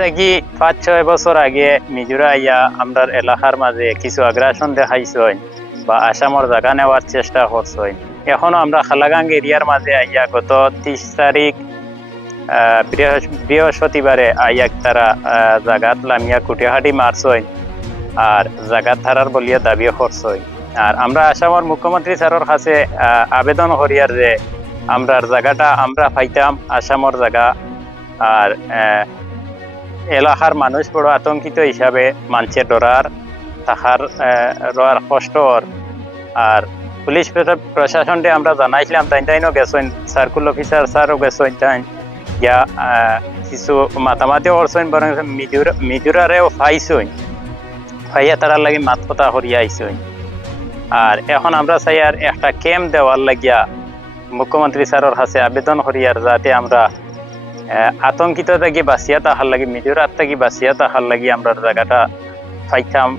থেকে 5-6 বছর আগে মিজোরা আইয়া আমরার এলাকার মাঝে কিছু আগ্রাসন দেখাইছেন বা আসামর জায়গা নেওয়ার চেষ্টা করছেন। এখনো আমরা খালাগাং এরিয়ার মাঝে আইয়া গত 30 তারিখ বৃহস্পতিবারে আইয়া তারা জাগাত লামিয়া কুটিহাটি মারছেন আর জাগাত ধারার বলিয়া দাবি করছেন। আর আমরা আসামের মুখ্যমন্ত্রী স্যারের কাছে আবেদন করিয়ার যে আমরার জায়গাটা আমরা পাইতাম আসামের জায়গা। আর এলাকার মানুষ বড় আতঙ্কিত হিসাবে মানুষের ডরার থাকার রোয়ার কষ্টর। আর পুলিশ প্রশাসনকে আমরা জানাইছিলাম, তাইনও গেছেন, সার্কুল অফিসার স্যারও গেছেন, তাই ইয়া কিছু মাতামাতিও করছেন, বরং মিজোরারেও পাইছেন, পাইয়া তারার লাগি মাত কথা করিয়া আইছেন। আর এখন আমরা চাই আর একটা ক্যাম্প দেওয়ার লাগিয়া মুখ্যমন্ত্রী স্যারের কাছে আবেদন করিয়ার, যাতে আমরা আতঙ্কিত থাকি বাঁচিয়া থাকার লাগি, মিজোরাত থাকি বাঁচিয়া থাকার লাগি আমরা জায়গাটা পাইতাম।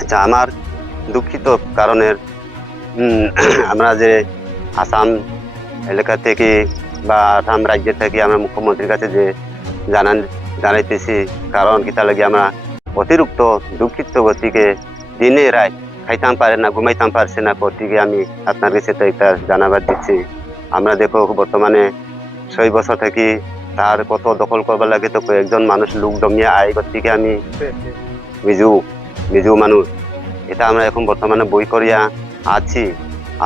আচ্ছা, আমার দুঃখিত কারণের আমরা যে আসাম এলাকা থেকে বা আসাম রাজ্য থেকে আমরা মুখ্যমন্ত্রীর কাছে যে জানাইতেছি, কারণ কিতা লাগে আমরা অতিরিক্ত দুঃখিত গতিকে দিনে রাত খাইতাম পারে না, ঘুমাইতাম পারছে না, গতিকে আমি আপনার কাছে তো একটা জানাবার দিচ্ছি। আমরা দেখো বর্তমানে 6 বছর থেকে তার কত দখল করবার লাগে, তো কয়েকজন মানুষ লোক দমিয়া আয়, গতিকে আমি মিজু মানুষ এটা আমরা এখন বর্তমানে বই করিয়া আছি।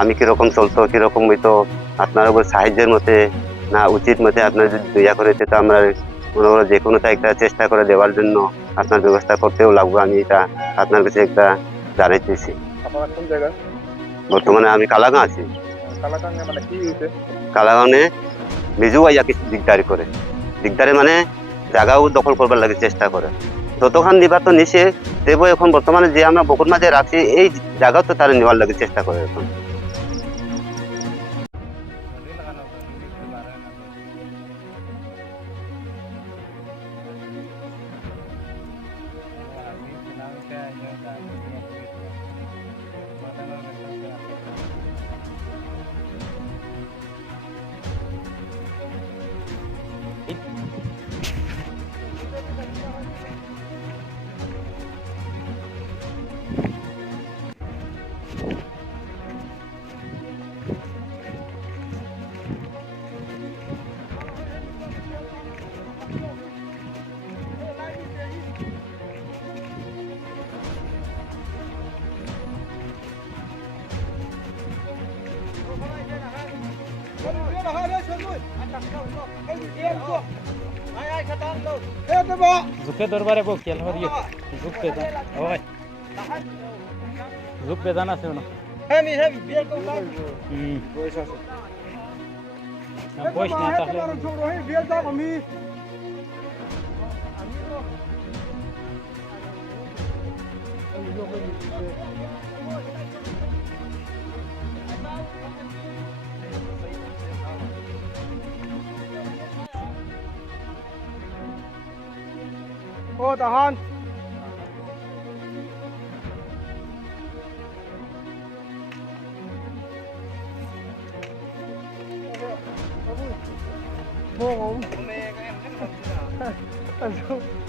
আমি কিরকম চলতো, কিরকম হইতো আপনার উপর সাহায্যের মতে না উচিত মতে আপনার যদি দয়া করে, তো আমরা মনে করো যে কোনো একটা চেষ্টা করে দেওয়ার জন্য আপনার ব্যবস্থা করতেও লাগবে। আমি এটা আপনার কাছে একটা জানাইতেছি। বর্তমানে আমি কালাগাঁ আছি। কালাগাঁনে মিজু আইয়া কিছু দিগদারি মানে জায়গাও দখল করবার লাগে চেষ্টা করে, যতক্ষণ নিবার তো নিচে দেব। এখন বর্তমানে যে আমরা বকুর মাঝে রাখছি এই জায়গাও তো তারা নেওয়ার লাগে চেষ্টা করে এখন। ঝুঁকে দরবারে বো খেয়াল হরিয়ে ঝুঁক পেদান ওই ঝুঁক পেদান আছে না বয়স না তাহলে ও তাহান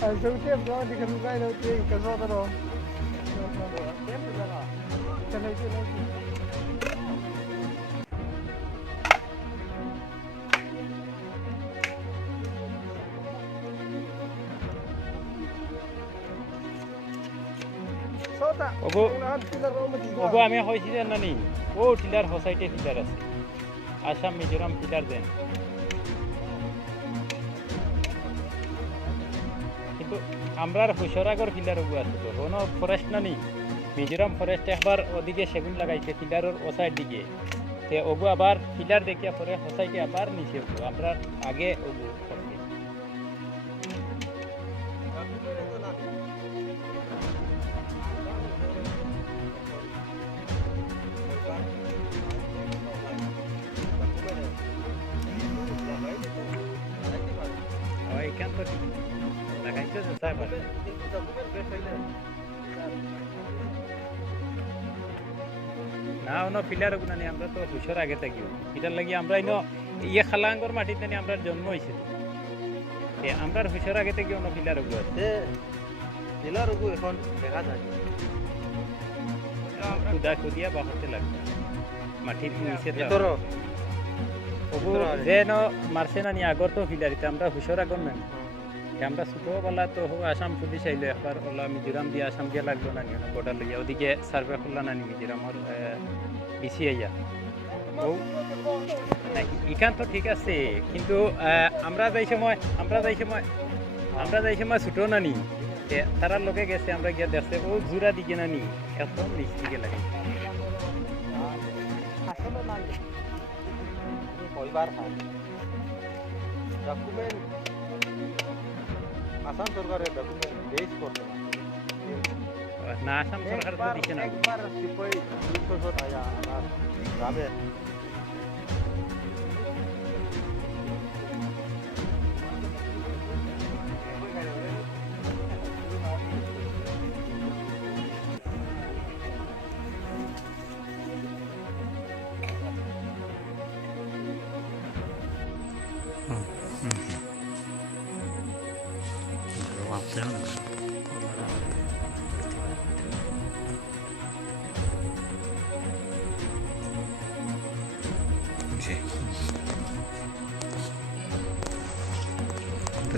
anh xuống tiếp đó thì cần ngay đầu tiên cần do ta đó cái này ওগো আমি হইছি জানি ও টিলার হোসাইটে ফিলার আছে আসাম মিজোরাম ফিলার দেন, কিন্তু আমরার হুশরাগর ফিলার ওগো আছে তো কোনো ফরেস্ট না নি। মিজোরাম ফরেস্ট একবার ওদিকে সেগুন লাগাইছে ফিলারের ও সাইড দিকে, তে ওগো আবার ফিলার দেখিয়া পরে হোসাইটে আবার নিচে ওগো আমরা আগে ওগো করতে না অন্য ফিলার গুণানি আমরা তো হুশর আগে থাকিও এটার লাগি আমরা ইনো ইয়ে খালাঙ্গর মাটিতে আমরা জন্ম হয়েছে। আমরা হুশার আগে থেকে অন্য ফিলার ওগুলো আছে জেলার ওগু এখন দেখা যায় খুদা খুদিয়া বাহতে লাগবে মাটির নিচে তোর ওগু যেন মারছে না নি আগর তো ফিলারিতে আমরা হুশার আগর না আমরা ছোটবেলা তো আসাম পুলিশ আইলো একবার ওলা মিজোরাম দিয়ে আসাম দিয়ে লাগলো না নি বর্ডার লইয়া ওদিকে সার্ভে করলা না নি মিজোরামর বিসি আইয়া ও ইখান তো ঠিক আছে কিন্তু আমরা যাই সময় ছোট না নি তারার লোকে গেছে আমরা গিয়ে দেখছে ও জুরা দিকে না নি এত নিচ দিকে লাগে আসলে না কয়বার ডকুমেন্ট আসাম সরকারের ডকুমেন্ট বেস করতে না আসাম সরকার তো দিছে না একবার সিপাই 200 জন আয়া আর যাবে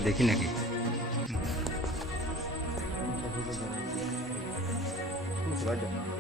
দেখি নাকি Vaya.